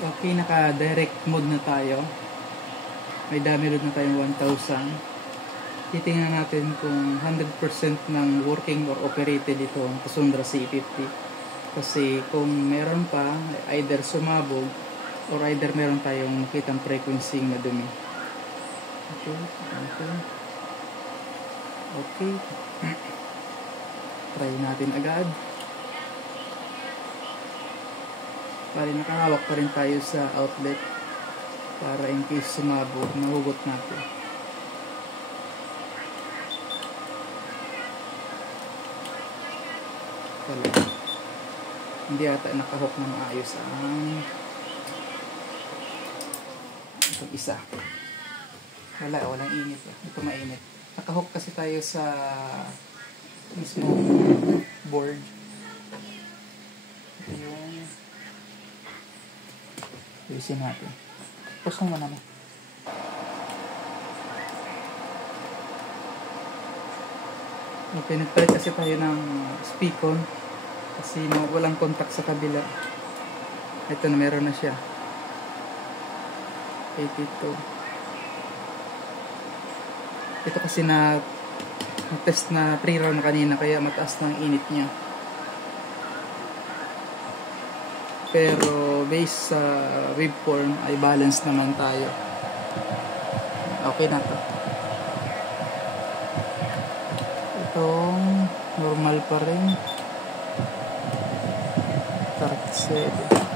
Okay, naka-direct mode na tayo. May dummy load na tayong 1,000. Titingnan natin kung 100% ng working or operated ito ang Cassandra C50. Kasi kung meron pa, either sumabog or either meron tayong makitang frequency na dumi. Okay. Try natin agad. Bali, nakahawak pa rin tayo sa outlet para in case sumabog, nahugot natin. Wala. Hindi ata nakahook ng maayos ang itong isa. Walang init. Ito mainit. Nakahook kasi tayo sa mismong board. Ito yung ayusin natin. Pusong mo naman. Okay, nagpalit kasi tayo ng speakon kasi walang contact sa kabila. Ito na, meron na siya. 82. Ito kasi na-test na pre-run kanina kaya mataas na ang init niya. Pero based sa waveform ay balance naman tayo. Okay na to. Itong normal pa rin. 37.